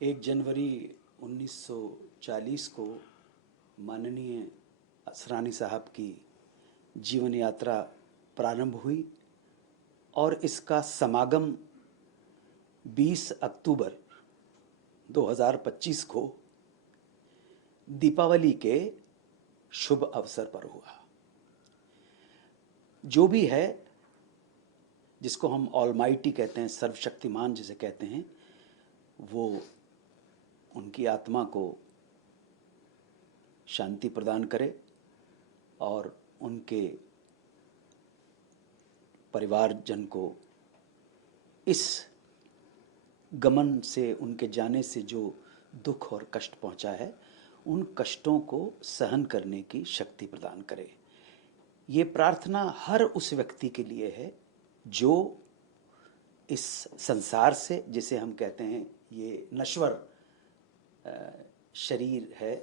1 जनवरी 1940 को माननीय असरानी साहब की जीवन यात्रा प्रारंभ हुई और इसका समागम 20 अक्टूबर 2025 को दीपावली के शुभ अवसर पर हुआ। जो भी है, जिसको हम ऑलमाइटी कहते हैं, सर्वशक्तिमान जिसे कहते हैं, वो उनकी आत्मा को शांति प्रदान करे और उनके परिवारजन को इस गमन से, उनके जाने से जो दुख और कष्ट पहुंचा है, उन कष्टों को सहन करने की शक्ति प्रदान करे। ये प्रार्थना हर उस व्यक्ति के लिए है जो इस संसार से, जिसे हम कहते हैं ये नश्वर शरीर है,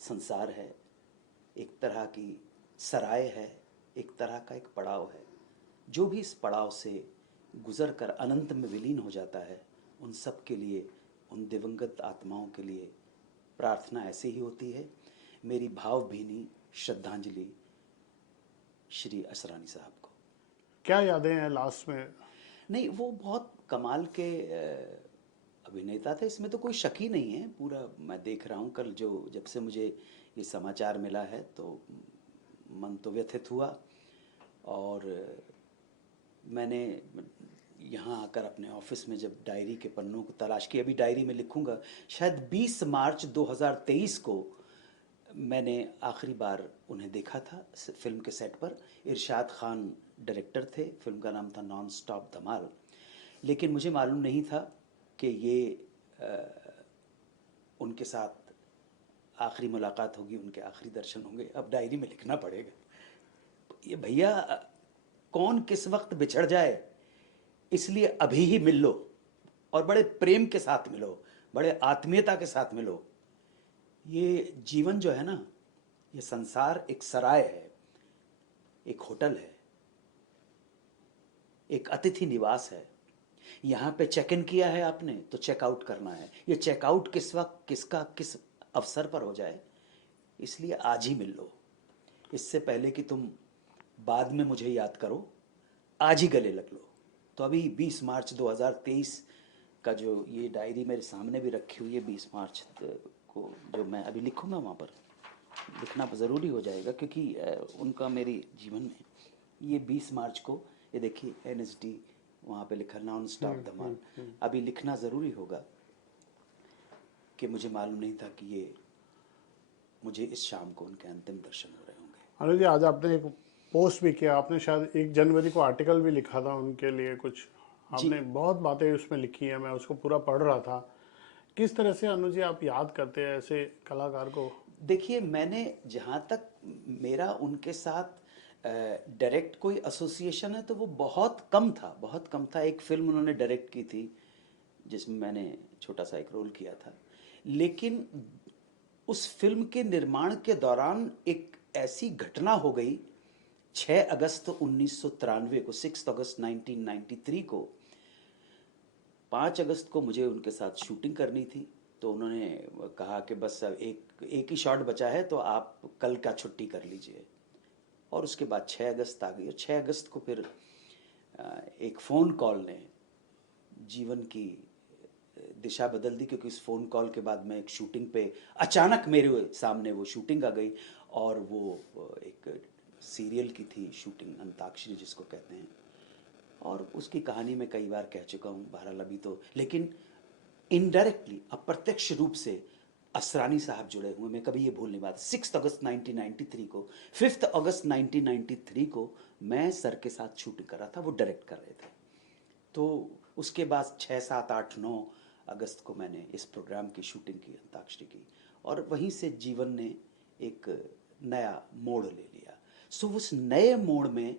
संसार है, एक तरह की सराय है, एक तरह का एक पड़ाव है। जो भी इस पड़ाव से गुजर कर अनंत में विलीन हो जाता है, उन सब के लिए, उन दिवंगत आत्माओं के लिए प्रार्थना ऐसे ही होती है। मेरी भावभीनी श्रद्धांजलि श्री असरानी साहब को। क्या यादें हैं लास्ट में? नहीं, वो बहुत कमाल के अभिनेता थे, इसमें तो कोई शक ही नहीं है। पूरा मैं देख रहा हूँ, कल जब से मुझे ये समाचार मिला है तो मन तो व्यथित हुआ। और मैंने यहाँ आकर अपने ऑफिस में जब डायरी के पन्नों को तलाश की, अभी डायरी में लिखूँगा, शायद 20 मार्च 2023 को मैंने आखिरी बार उन्हें देखा था फिल्म के सेट पर। इरशाद खान डायरेक्टर थे, फिल्म का नाम था नॉन स्टॉप धमाल। लेकिन मुझे मालूम नहीं था कि ये उनके साथ आखिरी मुलाकात होगी, उनके आखिरी दर्शन होंगे। अब डायरी में लिखना पड़ेगा। ये भैया, कौन किस वक्त बिछड़ जाए, इसलिए अभी ही मिल लो और बड़े प्रेम के साथ मिलो, बड़े आत्मीयता के साथ मिलो। ये जीवन जो है ना, ये संसार एक सराय है, एक होटल है, एक अतिथि निवास है। यहाँ पे चेक इन किया है आपने तो चेकआउट करना है। ये चेकआउट किस वक्त, किसका, किस अवसर पर हो जाए, इसलिए आज ही मिल लो। इससे पहले कि तुम बाद में मुझे याद करो, आज ही गले लग लो। तो अभी 20 मार्च 2023 का जो ये डायरी मेरे सामने भी रखी हुई है, 20 मार्च को जो मैं अभी लिखूँगा, वहाँ पर लिखना ज़रूरी हो जाएगा, क्योंकि उनका मेरे जीवन में ये 20 मार्च को, ये देखिए NSD वहाँ पे लिखा, नॉन स्टॉप धमाल। अभी लिखना ज़रूरी होगा कि मुझे मालूम नहीं था कि ये मुझे इस शाम को उनके अंतिम दर्शन हो रहे होंगे। अनुज जी, आज आपने एक पोस्ट भी किया, आपने शायद 1 जनवरी को आर्टिकल भी लिखा था उनके लिए कुछ। जी, आपने बहुत बातें उसमें लिखी हैं, मैं उसको पूरा पढ़ रहा था। किस तरह से अनुज जी आप याद करते हैं ऐसे कलाकार को? देखिए, मैंने जहाँ तक मेरा उनके साथ डायरेक्ट कोई एसोसिएशन है तो वो बहुत कम था, बहुत कम था। एक फिल्म उन्होंने डायरेक्ट की थी जिसमें मैंने छोटा सा एक रोल किया था। लेकिन उस फिल्म के निर्माण के दौरान एक ऐसी घटना हो गई, 6 अगस्त 1993 को, 6 अगस्त 1993 को, 5 अगस्त को मुझे उनके साथ शूटिंग करनी थी। तो उन्होंने कहा कि बस अब एक ही शॉट बचा है तो आप कल का छुट्टी कर लीजिए। और उसके बाद 6 अगस्त आ गई और 6 अगस्त को फिर एक फ़ोन कॉल ने जीवन की दिशा बदल दी, क्योंकि इस फ़ोन कॉल के बाद मैं एक शूटिंग पे, अचानक मेरे सामने वो शूटिंग आ गई। और वो एक सीरियल की थी शूटिंग, अंताक्षरी जिसको कहते हैं। और उसकी कहानी मैं कई बार कह चुका हूँ, बहरहाल अभी तो, लेकिन इनडायरेक्टली, अप्रत्यक्ष रूप से असरानी साहब जुड़े हुए, मैं कभी ये भूल नहीं पाता। 6 अगस्त 1993 को, 5 अगस्त 1993 को मैं सर के साथ शूटिंग कर रहा था, वो डायरेक्ट कर रहे थे। तो उसके बाद 6, 7, 8, 9 अगस्त को मैंने इस प्रोग्राम की शूटिंग की, अंताक्षरी की। और वहीं से जीवन ने एक नया मोड़ ले लिया। सो उस नए मोड़ में,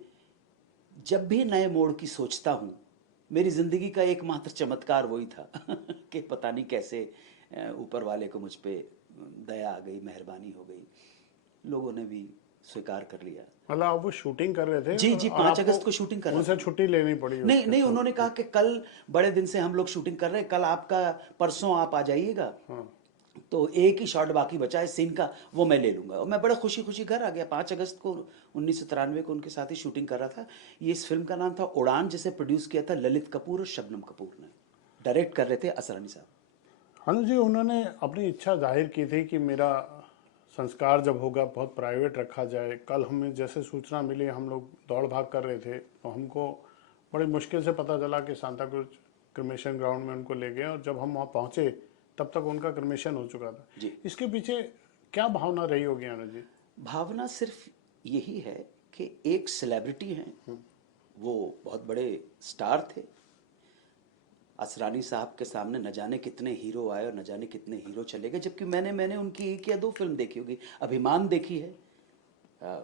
जब भी नए मोड़ की सोचता हूँ, मेरी ज़िंदगी का एकमात्र चमत्कार वही था कि पता नहीं कैसे ऊपर वाले को मुझ पे दया आ गई, मेहरबानी हो गई। लोगों ने भी स्वीकार कर लिया। मतलब आप वो शूटिंग कर रहे थे जी जी, और 5 आपको अगस्त को शूटिंग कर रहा उनसे था। छुट्टी लेनी पड़ी नहीं उसके नहीं, साथ? उन्होंने कहा कि कल बड़े दिन से हम लोग शूटिंग कर रहे हैं, कल आपका, परसों आप आ जाइएगा, हाँ। तो एक ही शॉट बाकी बचा है सीन का, वो मैं ले लूंगा। और मैं बड़ा खुशी खुशी घर आ गया। 5 अगस्त को 1993 को उनके साथ ही शूटिंग कर रहा था। ये इस फिल्म का नाम था उड़ान, जिसे प्रोड्यूस किया था ललित कपूर और शबनम कपूर ने। डायरेक्ट कर रहे थे असरानी साहब। हाँ जी, उन्होंने अपनी इच्छा जाहिर की थी कि मेरा संस्कार जब होगा बहुत प्राइवेट रखा जाए। कल हमें जैसे सूचना मिली, हम लोग दौड़ भाग कर रहे थे, तो हमको बड़ी मुश्किल से पता चला कि सांता क्रूज क्रिमेशन ग्राउंड में उनको ले गए, और जब हम वहाँ पहुँचे तब तक उनका क्रिमेशन हो चुका था। जी। इसके पीछे क्या भावना रही होगी अनुज जी? भावना सिर्फ यही है कि एक सेलिब्रिटी हैं, वो बहुत बड़े स्टार थे। असरानी साहब के सामने न जाने कितने हीरो आए और न जाने कितने हीरो चले गए, जबकि मैंने उनकी 1 या 2 फिल्म देखी होगी। अभिमान देखी है, अ,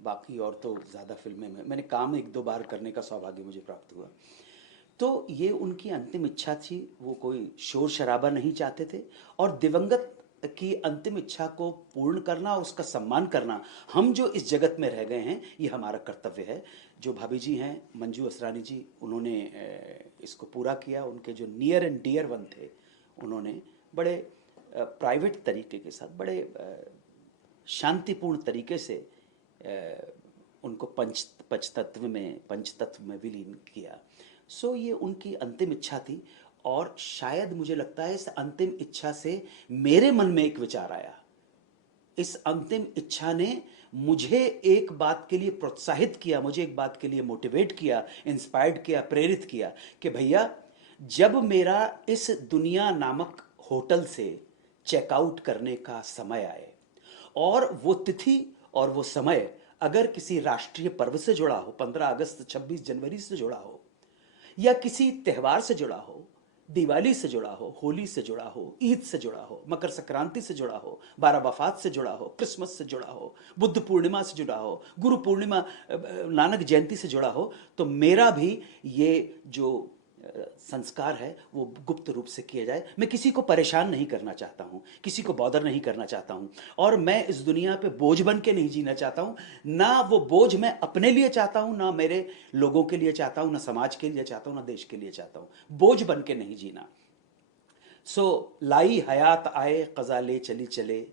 बाकी और तो ज़्यादा फिल्में में मैंने काम 1-2 बार करने का सौभाग्य मुझे प्राप्त हुआ। तो ये उनकी अंतिम इच्छा थी, वो कोई शोर शराबा नहीं चाहते थे। और दिवंगत की अंतिम इच्छा को पूर्ण करना, उसका सम्मान करना, हम जो इस जगत में रह गए हैं, ये हमारा कर्तव्य है। जो भाभी जी हैं मंजू असरानी जी, उन्होंने इसको पूरा किया। उनके जो नियर एंड डियर वन थे, उन्होंने बड़े प्राइवेट तरीके के साथ, बड़े शांतिपूर्ण तरीके से उनको पंचतत्व में विलीन किया। सो ये उनकी अंतिम इच्छा थी। और शायद मुझे लगता है इस अंतिम इच्छा से मेरे मन में एक विचार आया। इस अंतिम इच्छा ने मुझे एक बात के लिए प्रोत्साहित किया, मुझे एक बात के लिए मोटिवेट किया, इंस्पायर्ड किया, प्रेरित किया कि भैया, जब मेरा इस दुनिया नामक होटल से चेकआउट करने का समय आए, और वो तिथि और वो समय अगर किसी राष्ट्रीय पर्व से जुड़ा हो, 15 अगस्त 26 जनवरी से जुड़ा हो, या किसी त्यौहार से जुड़ा हो, दिवाली से जुड़ा हो, होली से जुड़ा हो, ईद से जुड़ा हो, मकर संक्रांति से जुड़ा हो, 12 वफात से जुड़ा हो, क्रिसमस से जुड़ा हो, बुद्ध पूर्णिमा से जुड़ा हो, गुरु पूर्णिमा, नानक जयंती से जुड़ा हो, तो मेरा भी ये जो संस्कार है वो गुप्त रूप से किया जाए। मैं किसी को परेशान नहीं करना चाहता हूँ, किसी को बॉदर नहीं करना चाहता हूँ, और मैं इस दुनिया पे बोझ बन के नहीं जीना चाहता हूँ। ना वो बोझ मैं अपने लिए चाहता हूँ, ना मेरे लोगों के लिए चाहता हूँ, ना समाज के लिए चाहता हूँ, ना देश के लिए चाहता हूँ। बोझ बन के नहीं जीना। सो लाई हयात आए कज़ा ले चली चले,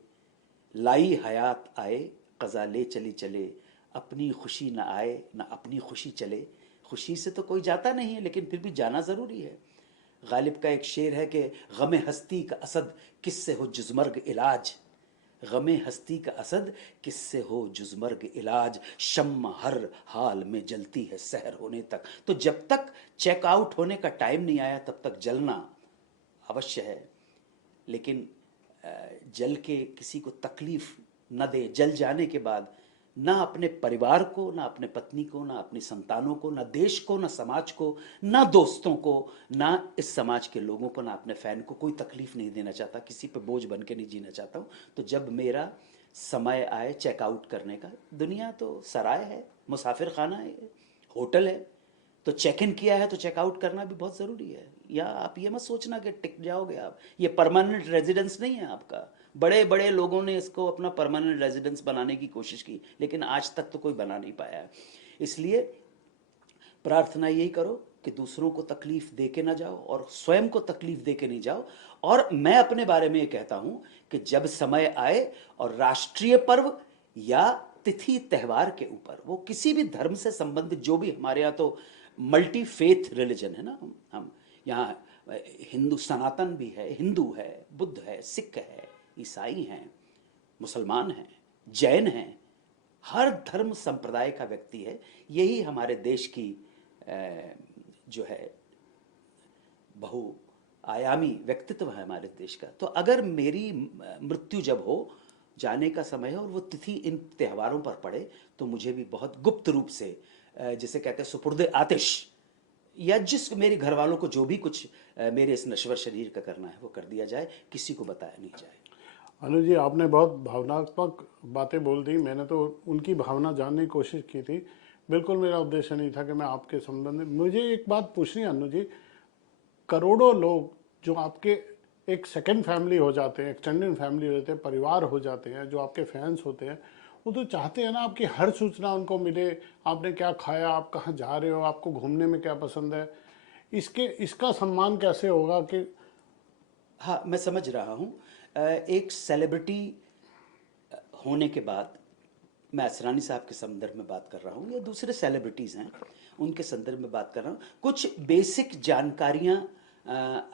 लाई हयात आए कज़ा ले चली चले, अपनी खुशी ना आए ना अपनी खुशी चले। खुशी से तो कोई जाता नहीं है, लेकिन फिर भी जाना ज़रूरी है। गालिब का एक शेर है कि गमे हस्ती का असद किससे हो जुज़मर्ग इलाज, गमे हस्ती का असद किससे हो जुज़मर्ग इलाज, शम्मा हर हाल में जलती है सहर होने तक। तो जब तक चेकआउट होने का टाइम नहीं आया, तब तक जलना अवश्य है। लेकिन जल के किसी को तकलीफ न दे। जल जाने के बाद ना अपने परिवार को, ना अपने पत्नी को, ना अपनी संतानों को, ना देश को, ना समाज को, ना दोस्तों को, ना इस समाज के लोगों को, ना अपने फैन को कोई तकलीफ नहीं देना चाहता, किसी पे बोझ बन के नहीं जीना चाहता हूँ। तो जब मेरा समय आए चेकआउट करने का, दुनिया तो सराय है, मुसाफिर खाना है, होटल है, तो चेक इन किया है तो चेकआउट करना भी बहुत ज़रूरी है। या आप ये मत सोचना कि टिक जाओगे आप, ये परमानेंट रेजिडेंस नहीं है आपका। बड़े बड़े लोगों ने इसको अपना परमानेंट रेजिडेंस बनाने की कोशिश की, लेकिन आज तक तो कोई बना नहीं पाया है। इसलिए प्रार्थना यही करो कि दूसरों को तकलीफ दे के ना जाओ और स्वयं को तकलीफ दे के नहीं जाओ। और मैं अपने बारे में ये कहता हूँ कि जब समय आए और राष्ट्रीय पर्व या तिथि त्यौहार के ऊपर, वो किसी भी धर्म से संबंधित, जो भी हमारे यहाँ तो मल्टी फेथ रिलीजन है ना, हम यहाँ हिंदू सनातन भी है, हिंदू है, बुद्ध है, सिख है, ईसाई हैं, मुसलमान हैं, जैन हैं, हर धर्म संप्रदाय का व्यक्ति है। यही हमारे देश की जो है बहु आयामी व्यक्तित्व है हमारे देश का। तो अगर मेरी मृत्यु जब हो, जाने का समय है और वो तिथि इन त्योहारों पर पड़े, तो मुझे भी बहुत गुप्त रूप से, जिसे कहते हैं सुपुर्द आतिश, या जिस मेरे घर वालों को जो भी कुछ मेरे इस नश्वर शरीर का करना है वो कर दिया जाए, किसी को बताया नहीं जाए। अनुज जी, आपने बहुत भावनात्मक बातें बोल दी। मैंने तो उनकी भावना जानने की कोशिश की थी। बिल्कुल मेरा उद्देश्य नहीं था कि मैं आपके संबंध में, मुझे एक बात पूछनी है अनुज जी, करोड़ों लोग जो आपके एक सेकंड फैमिली हो जाते हैं, एक्सटेंडेड फैमिली हो जाते हैं, परिवार हो जाते हैं, जो आपके फैंस होते हैं, वो तो चाहते हैं ना आपकी हर सूचना उनको मिले, आपने क्या खाया, आप कहाँ जा रहे हो, आपको घूमने में क्या पसंद है। इसका सम्मान कैसे होगा कि हाँ, मैं समझ रहा हूँ। एक सेलिब्रिटी होने के बाद, मैं असरानी साहब के संदर्भ में बात कर रहा हूँ या दूसरे सेलिब्रिटीज़ हैं उनके संदर्भ में बात कर रहा हूँ, कुछ बेसिक जानकारियाँ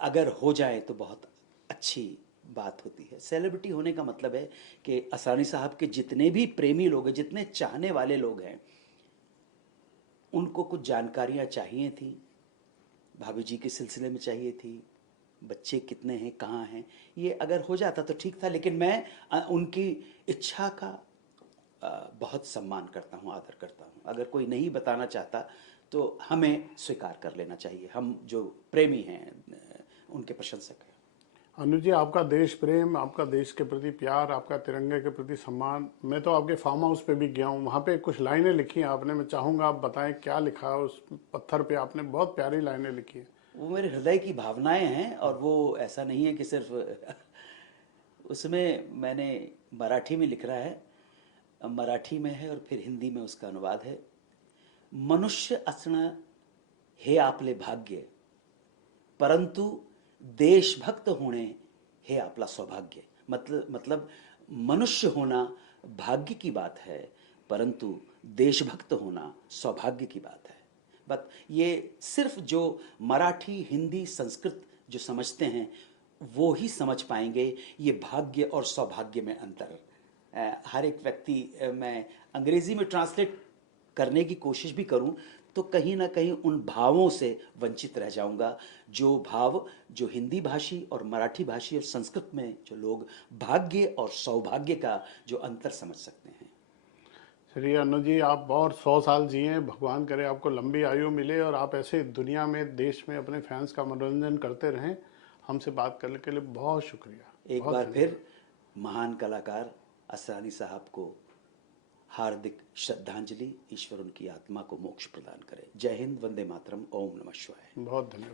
अगर हो जाए तो बहुत अच्छी बात होती है। सेलिब्रिटी होने का मतलब है कि असरानी साहब के जितने भी प्रेमी लोग हैं, जितने चाहने वाले लोग हैं, उनको कुछ जानकारियाँ चाहिए थी, भाभी जी के सिलसिले में चाहिए थी, बच्चे कितने हैं, कहाँ हैं, ये अगर हो जाता तो ठीक था। लेकिन मैं उनकी इच्छा का बहुत सम्मान करता हूँ, आदर करता हूँ। अगर कोई नहीं बताना चाहता तो हमें स्वीकार कर लेना चाहिए, हम जो प्रेमी हैं, उनके प्रशंसक हैं। अनुज जी, आपका देश प्रेम, आपका देश के प्रति प्यार, आपका तिरंगे के प्रति सम्मान, मैं तो आपके फार्म हाउस पे भी गया हूँ, वहाँ पे कुछ लाइनें लिखी हैं आपने, मैं चाहूँगा आप बताएं क्या लिखा है उस पत्थर पे। आपने बहुत प्यारी लाइनें लिखी हैं। वो मेरे हृदय की भावनाएं हैं, और वो ऐसा नहीं है कि सिर्फ उसमें मैंने मराठी में लिख रहा है, मराठी में है और फिर हिंदी में उसका अनुवाद है। मनुष्य असणं हे आपले भाग्य, परंतु देशभक्त होणे हे आपला सौभाग्य। मतलब मनुष्य होना भाग्य की बात है, परंतु देशभक्त होना सौभाग्य की बात है। बट ये सिर्फ जो मराठी, हिंदी, संस्कृत जो समझते हैं वो ही समझ पाएंगे ये भाग्य और सौभाग्य में अंतर। हर एक व्यक्ति, मैं अंग्रेजी में ट्रांसलेट करने की कोशिश भी करूं तो कहीं ना कहीं उन भावों से वंचित रह जाऊंगा, जो भाव जो हिंदी भाषी और मराठी भाषी और संस्कृत में जो लोग भाग्य और सौभाग्य का जो अंतर समझ सकते हैं। चलिए अनुज जी, आप और 100 साल जिए, भगवान करे आपको लंबी आयु मिले और आप ऐसे दुनिया में, देश में अपने फैंस का मनोरंजन करते रहें। हमसे बात करने के लिए बहुत शुक्रिया, एक बहुत बार धन्यवाद। फिर महान कलाकार असरानी साहब को हार्दिक श्रद्धांजलि। ईश्वर उनकी आत्मा को मोक्ष प्रदान करे। जय हिंद, वंदे मातरम, ओम नमः शिवाय। बहुत धन्यवाद।